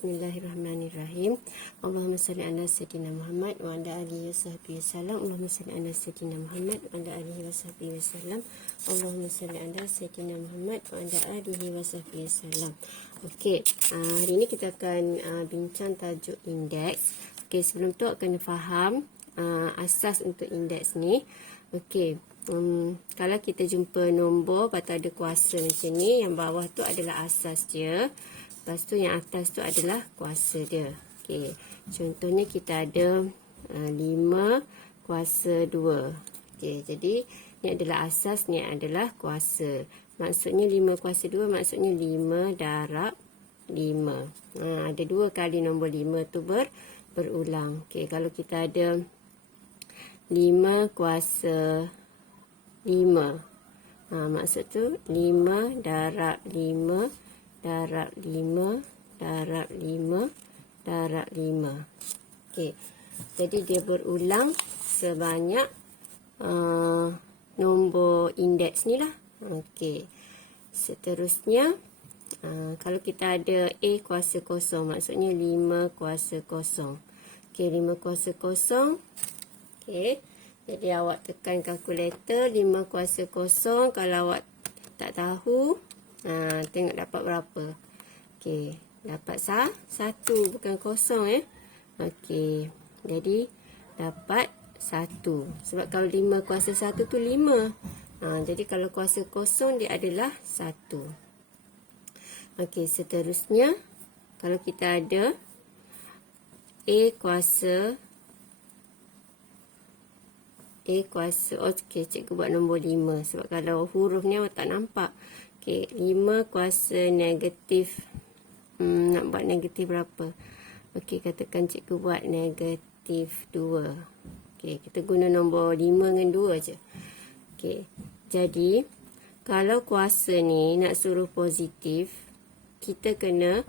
Bismillahirrahmanirrahim. Allahumma salli ala sayyidina Muhammad wa ala alihi wasahbihi wasallam. Allahumma salli ala sayyidina Muhammad wa ala alihi wasahbihi wasallam. Allahumma salli ala sayyidina Muhammad wa ala alihi wasahbihi wasallam. Okey, hari ini kita akan bincang tajuk indeks. Okey, sebelum tu kena faham asas untuk indeks ni. Okey, kalau kita jumpa nombor lepas tu ada kuasa macam ni, yang bawah tu adalah asas dia. Lepas tu yang atas tu adalah kuasa dia. Okey, contohnya kita ada 5 kuasa 2. Okey, jadi ni adalah asas, ni adalah kuasa. Maksudnya 5 kuasa 2 maksudnya 5 darab 5. Ada 2 kali nombor 5 tu berulang. Okey, kalau kita ada 5 kuasa 5. Maksud tu 5 darab 5 darab 5 darab 5 darab 5. Okey. Jadi dia berulang sebanyak nombor indeks ni lah. Okey. Seterusnya kalau kita ada A kuasa kosong, maksudnya 5 kuasa kosong. Okey, 5 kuasa kosong. Okey. Jadi awak tekan kalkulator 5 kuasa kosong. Kalau awak tak tahu, tengok dapat berapa. Okey, dapat 1, bukan kosong Okey, jadi dapat 1. Sebab kalau 5 kuasa 1 tu 5. Jadi kalau kuasa kosong dia adalah 1. Okey, seterusnya kalau kita ada A kuasa okey, cikgu buat nombor 5 sebab kalau huruf ni awak tak nampak. Okey, 5 kuasa negatif. Nak buat negatif berapa? Okey, katakan cikgu buat negatif 2. Okey, kita guna nombor 5 dengan 2 je. Okey, jadi kalau kuasa ni nak suruh positif, kita kena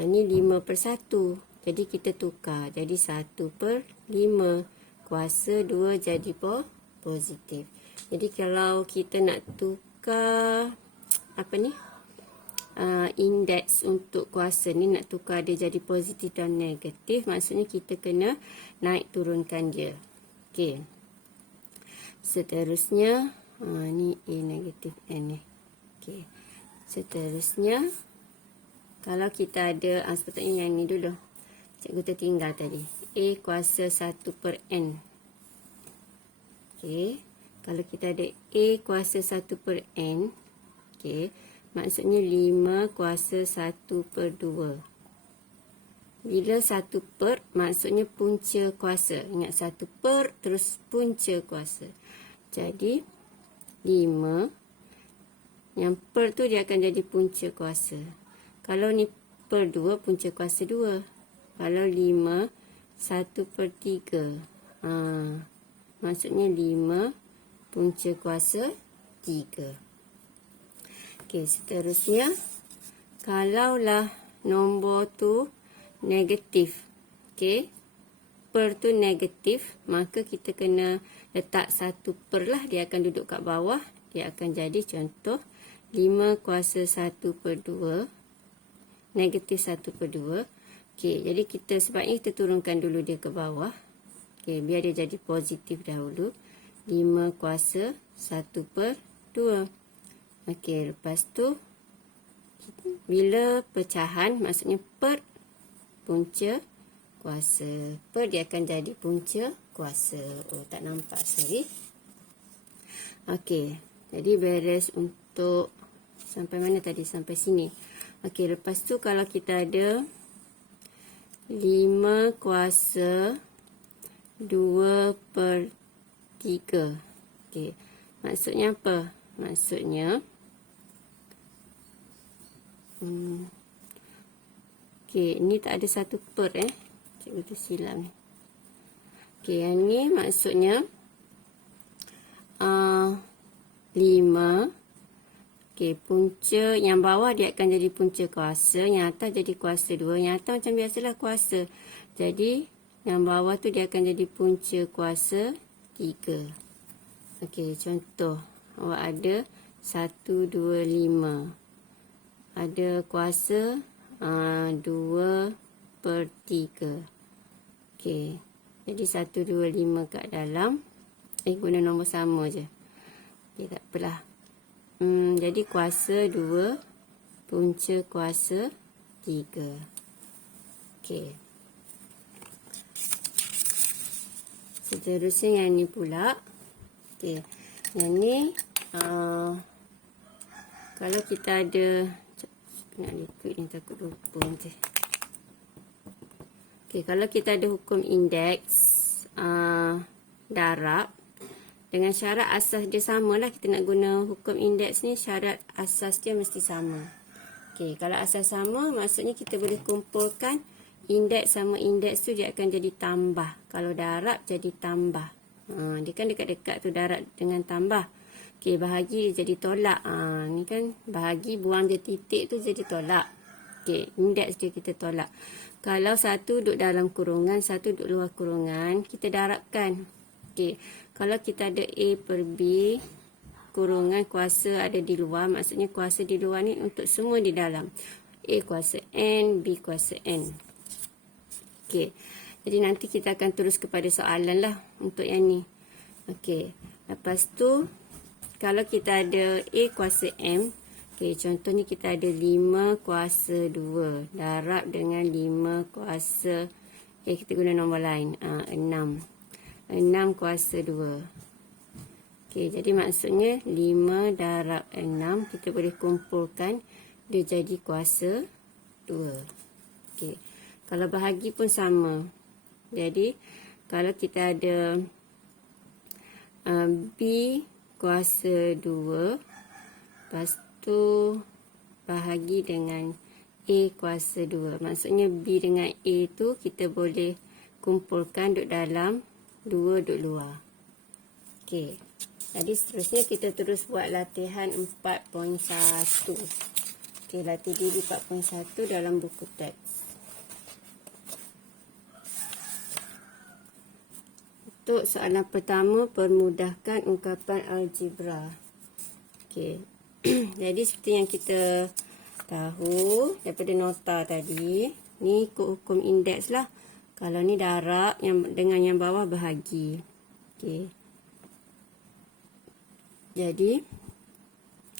ni 5/1. Jadi kita tukar jadi 1/5. Kuasa 2 jadi positif. Jadi kalau kita nak tukar indeks untuk kuasa ni, nak tukar dia jadi positif dan negatif, maksudnya kita kena naik turunkan dia. Okey. Seterusnya ni A negatif N ni. Okey. Seterusnya kalau kita ada sepatutnya yang ni dulu. Cikgu tertinggal tadi. A kuasa 1/N. Okey. Kalau kita ada A kuasa 1/N. Okey. Maksudnya 5 kuasa 1/2. Bila 1/, maksudnya punca kuasa. Ingat 1/, terus punca kuasa. Jadi 5. Yang per tu dia akan jadi punca kuasa. Kalau ni per 2, punca kuasa 2. Kalau 5, 1/3. Maksudnya 5 punca kuasa 3. Okey, seterusnya kalaulah nombor tu negatif. Okey, per tu negatif, maka kita kena letak 1/, lah, dia akan duduk kat bawah. Dia akan jadi contoh 5 kuasa 1/2 negatif 1/2. Okey, jadi kita sebab ini kita turunkan dulu dia ke bawah. Okey, biar dia jadi positif dahulu. 5 kuasa 1/2. Okey, lepas tu bila pecahan, maksudnya per punca kuasa. Per dia akan jadi punca kuasa. Oh, tak nampak, sorry. Okey, jadi beres untuk sampai mana tadi? Sampai sini. Okey, lepas tu kalau kita ada 5 kuasa 2/3. Okey, maksudnya apa? Maksudnya okey, ni tak ada 1/, cikgu tu silap ni. Okey, yang ni maksudnya 5. Okey, punca yang bawah dia akan jadi punca kuasa, yang atas jadi kuasa 2. Yang atas macam biasalah kuasa. Jadi yang bawah tu dia akan jadi punca kuasa 3. Okey, contoh awak ada 1, 2, 5. Ada kuasa 2/3. Okey. Jadi 1, 2, 5 kat dalam. Guna nombor sama je. Okey, tak apalah. Jadi kuasa 2, punca kuasa 3. Okey. Seterusnya yang ni pula. Okey. Yang ni kalau kita ada, nak liquid ni takut lupa nanti. Okey, kalau kita ada hukum indeks darab dengan syarat asas dia samalah, kita nak guna hukum indeks ni, syarat asas dia mesti sama. Okey, kalau asas sama maksudnya kita boleh kumpulkan indeks sama indeks tu, dia akan jadi tambah. Kalau darab jadi tambah. Dia kan dekat-dekat tu, darab dengan tambah. Okey, bahagi dia jadi tolak. Ni kan bahagi, buang je titik tu jadi tolak. Okey, indeks dia kita tolak. Kalau satu duduk dalam kurungan, satu duduk luar kurungan, kita darabkan. Okey, kalau kita ada A per B, kurungan kuasa ada di luar, maksudnya kuasa di luar ni untuk semua di dalam. A kuasa N, B kuasa N. Okey, jadi nanti kita akan terus kepada soalan lah untuk yang ni. Okey, lepas tu kalau kita ada A kuasa M, okey, contohnya kita ada 5 kuasa 2 darab dengan 5 kuasa, kita guna nombor lain, 6 kuasa 2. Okey, jadi maksudnya 5 darab 6 kita boleh kumpulkan, dia jadi kuasa 2. Okey, kalau bahagi pun sama. Jadi kalau kita ada B kuasa 2, lepas tu bahagi dengan A kuasa 2. Maksudnya B dengan A tu kita boleh kumpulkan duduk dalam, 2 duduk luar. Okey, jadi seterusnya kita terus buat latihan 4.1. Okey, latih diri 4.1 dalam buku teks. Untuk soalan pertama, permudahkan ungkapan algebra. Okey. Jadi seperti yang kita tahu daripada nota tadi, ni ikut hukum indeks lah. Kalau ni darab, yang dengan yang bawah bahagi. Okey. Jadi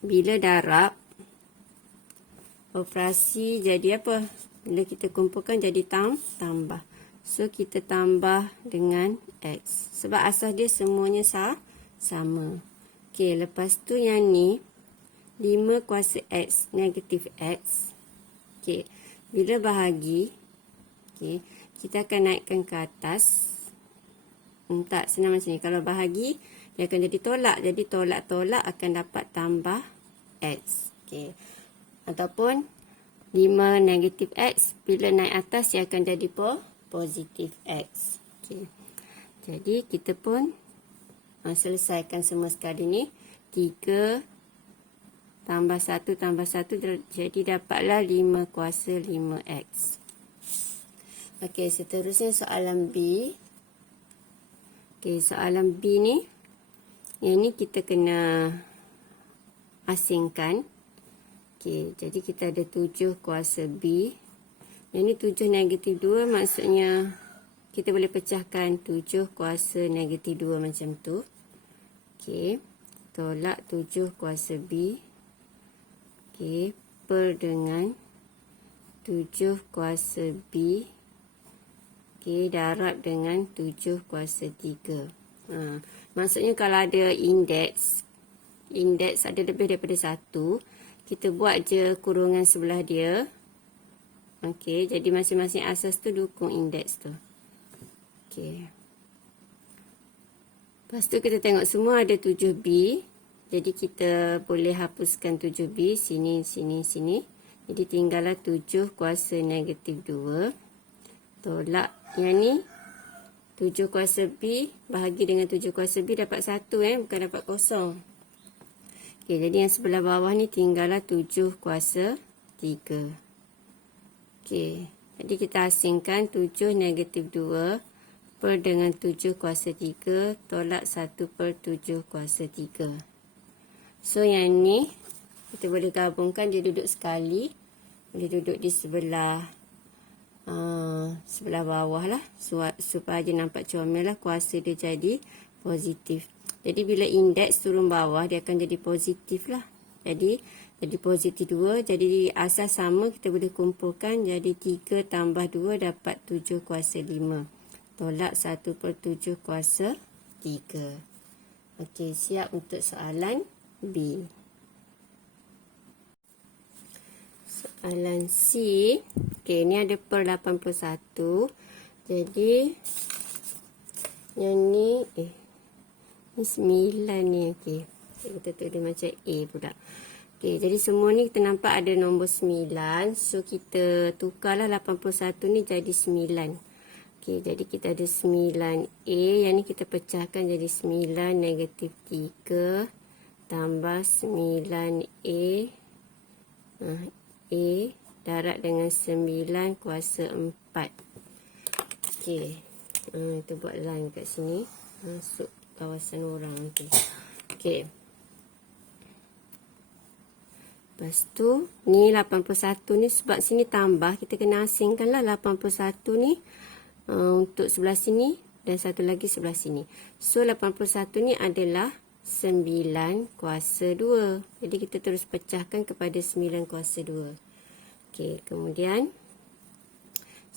bila darab, operasi jadi apa? Bila kita kumpulkan jadi tambah. So, kita tambah dengan X. Sebab asas dia semuanya sama. Okey, lepas tu yang ni, 5 kuasa X, negatif X. Okey, bila bahagi, okey, kita akan naikkan ke atas. Tak, senang macam ni. Kalau bahagi, dia akan jadi tolak. Jadi, tolak-tolak akan dapat tambah X. Okey. Ataupun, 5 negatif X, bila naik atas, dia akan jadi positif X. Okay. Jadi kita pun selesaikan semua sekali ni. 3 tambah 1 tambah 1, jadi dapatlah 5 kuasa 5X. Okey, seterusnya soalan B. Okey, soalan B ni, yang ni kita kena asingkan. Okey, jadi kita ada 7 kuasa B. Yang ni 7 negatif 2, maksudnya kita boleh pecahkan 7 kuasa negatif 2 macam tu. Okey, tolak 7 kuasa B. Okey, per dengan 7 kuasa B. Okey, darab dengan 7 kuasa 3. Maksudnya kalau ada indeks ada lebih daripada 1, kita buat je kurungan sebelah dia. Okey, jadi masing-masing asas tu dukung indeks tu. Okey. Lepas tu kita tengok semua ada 7B. Jadi kita boleh hapuskan 7B. Sini, sini, sini. Jadi tinggallah 7 kuasa negatif 2. Tolak yang ni. 7 kuasa B bahagi dengan 7 kuasa B dapat 1 bukan dapat kosong. Okey, jadi yang sebelah bawah ni tinggallah 7 kuasa 3. Okey, jadi kita asingkan 7 negatif 2 per dengan 7 kuasa 3 tolak 1 per 7 kuasa 3. So, yang ni kita boleh gabungkan, dia duduk sekali. boleh duduk di sebelah bawah lah, supaya dia nampak comel lah, kuasa dia jadi positif. Jadi bila indeks turun bawah, dia akan jadi positif lah. Jadi positif 2. Jadi asal sama, kita boleh kumpulkan. Jadi 3 tambah 2 dapat 7 kuasa 5. Tolak 1/7 kuasa 3. Okey, siap untuk soalan B. Soalan C. Okey, ni ada per 81. Jadi yang ni ni 9 ni. Okey, kita tulis macam A pula. Okey, jadi semua ni kita nampak ada nombor 9. So kita tukarlah 81 ni jadi 9. Okey, jadi kita ada 9A. Yang ni kita pecahkan jadi 9 negatif 3 tambah 9A A darab dengan 9 kuasa 4. Okey, kita buat line kat sini, masuk kawasan orang nanti. Okey, lepas tu ni 81 ni, sebab sini tambah, kita kena asingkan lah 81 ni untuk sebelah sini dan satu lagi sebelah sini. So 81 ni adalah 9 kuasa 2. Jadi kita terus pecahkan kepada 9 kuasa 2. Okey, kemudian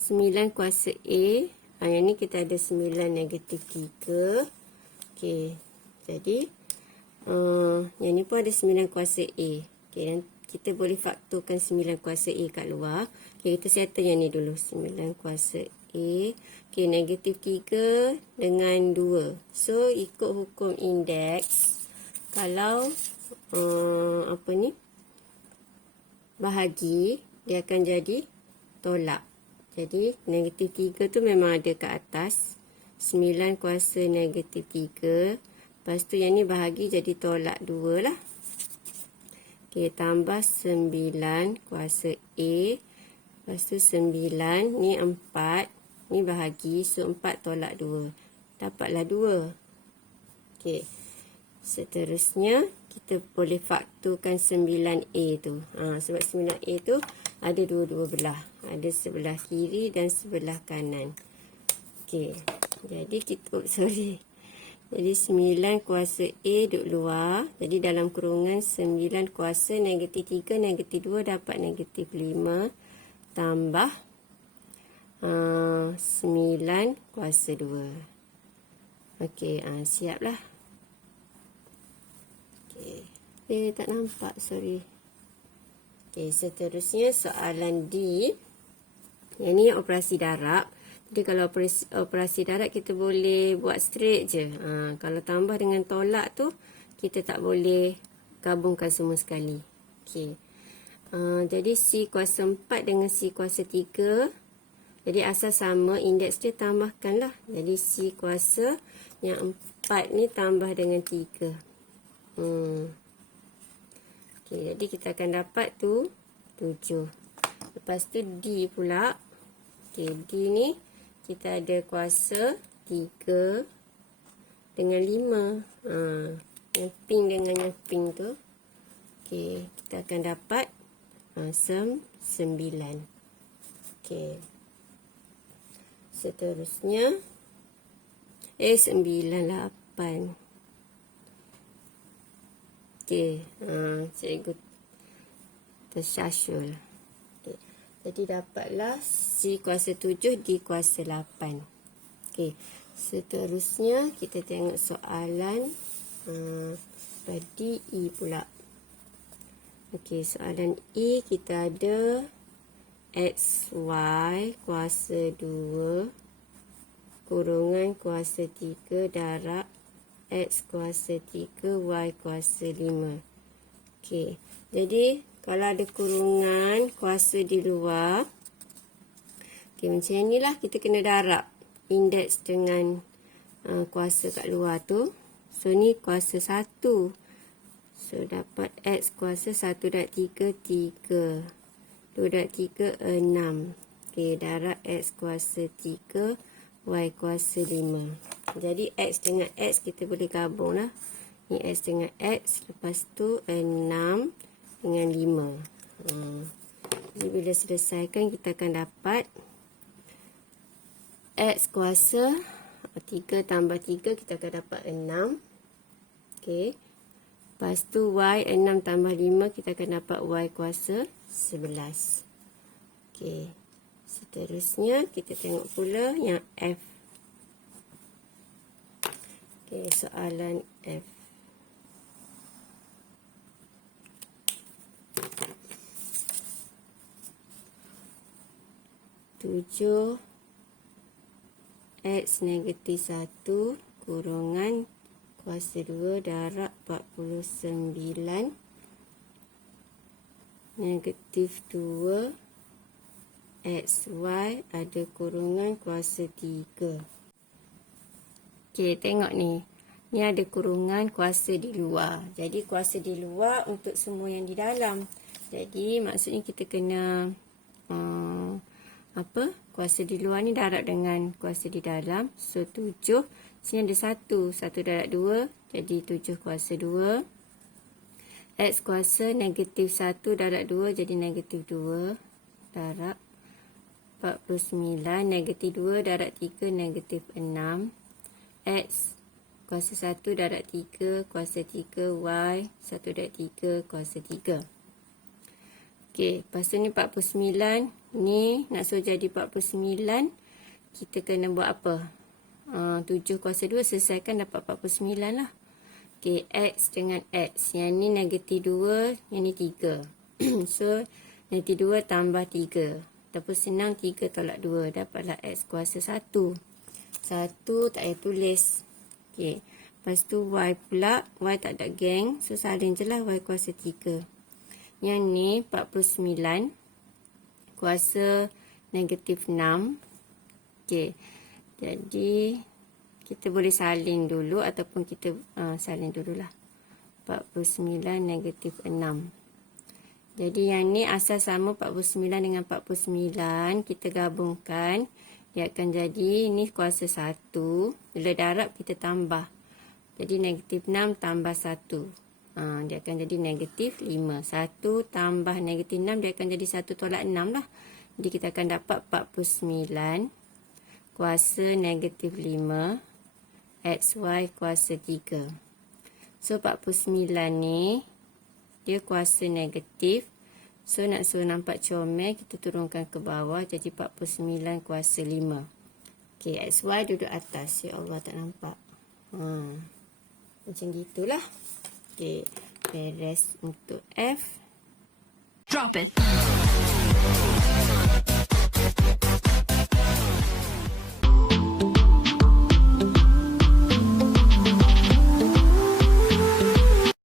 9 kuasa A. Yang ni kita ada 9 negatif 3. Okey, jadi yang ni pun ada 9 kuasa A. Okey, dan kita boleh faktorkan 9 kuasa A kat luar. Okey, kita settle yang ni dulu. 9 kuasa A. Okey, negatif 3 dengan 2. So, ikut hukum indeks, kalau bahagi, dia akan jadi tolak. Jadi, negatif 3 tu memang ada kat atas. 9 kuasa negatif 3. Lepas tu yang ni bahagi jadi tolak 2 lah. Okey, tambah 9 kuasa A. Lepas tu 9, ni 4. Ni bahagi, so 4 tolak 2. Dapatlah 2. Okey, seterusnya kita boleh fakturkan 9A tu. Sebab 9A tu ada dua-dua belah. Ada sebelah kiri dan sebelah kanan. Okey, jadi kita, jadi 9 kuasa A duduk luar. Jadi dalam kurungan 9 kuasa negatif 3 negatif 2 dapat negatif 5. Tambah 9 kuasa 2. Okey, siaplah. Okey, tak nampak, sorry. Okey, seterusnya soalan D. Yang ni operasi darab. Jadi kalau operasi darab kita boleh buat straight je. Kalau tambah dengan tolak tu, kita tak boleh gabungkan semua sekali. Okey. Jadi C kuasa 4 dengan C kuasa 3. Jadi asal sama, indeks dia tambahkanlah. Jadi C kuasa yang 4 ni tambah dengan 3. Okey, jadi kita akan dapat tu 7. Lepas tu D pula. Okey, D ni kita ada kuasa 3 dengan 5. Yang pink dengan yang pink tu. Okey, kita akan dapat 9. Okey. Seterusnya 98. Okey, cikgu tersyasyul. Okay. Jadi dapatlah C kuasa 7, D kuasa 8. Okey, seterusnya kita tengok soalan D, E pula. Okey, soalan E kita ada XY kuasa 2 kurungan kuasa 3 darab X kuasa 3, Y kuasa 5. Okey, jadi kalau ada kurungan kuasa di luar, okey, macam inilah kita kena darab indeks dengan kuasa kat luar tu. So, ni kuasa 1. So, dapat X kuasa 1 darab 3, 3. 2 darab 3, 6. Okey, darab X kuasa 3, Y kuasa 5. Jadi X dengan X kita boleh gabung lah. Ni X dengan X. Lepas tu 6 dengan 5. Jadi bila selesaikan kita akan dapat X kuasa 3 tambah 3 kita akan dapat 6. Okey. Lepas tu Y 6 tambah 5 kita akan dapat Y kuasa 11. Okey. Seterusnya kita tengok pula yang F. Okey, soalan F. Tujuh X negatif 1 kurungan kuasa 2 darab 49 negatif 2 XY ada kurungan kuasa 3. Okey, tengok ni. Ni ada kurungan kuasa di luar. Jadi kuasa di luar untuk semua yang di dalam. Jadi maksudnya kita kena kuasa di luar ni darab dengan kuasa di dalam. So 7, sini ada 1 darab 2, jadi 7 kuasa 2. X kuasa negatif 1 darab 2, jadi negatif 2 darab 49, negatif 2 darab 3, negatif 6. X kuasa 1 darab 3, kuasa 3, Y 1 darab 3, kuasa 3. Okey, lepas tu ni 49. Ni nak suruh jadi 49. Kita kena buat apa? 7 kuasa 2 selesaikan dapat 49 lah. Okey, X dengan X. Yang ni negatif 2, yang ni 3. So, negatif 2 tambah 3. Ataupun senang 3 tolak 2. Dapatlah X kuasa 1. 1 tak payah tulis. Okey, lepas tu Y pula. Y tak ada geng. So, salin je lah Y kuasa 3. Yang ni 49 kuasa negatif 6. Okey. Jadi kita boleh salin dulu ataupun kita salin dululah. 49 negatif 6. Jadi yang ni asal sama 49 dengan 49, kita gabungkan dia akan jadi ni kuasa 1. Bila darab kita tambah. Jadi negatif 6 tambah 1. Dia akan jadi negatif 5. 1 tambah negatif 6 dia akan jadi 1 tolak 6 lah. Jadi kita akan dapat 49 kuasa negatif 5 XY kuasa 3. So 49 ni dia kuasa negatif. So nak suruh nampak comel kita turunkan ke bawah jadi 49 kuasa 5. Okey, XY duduk atas. Ya Allah tak nampak. Macam gitulah. Okey, beres untuk F. Drop it.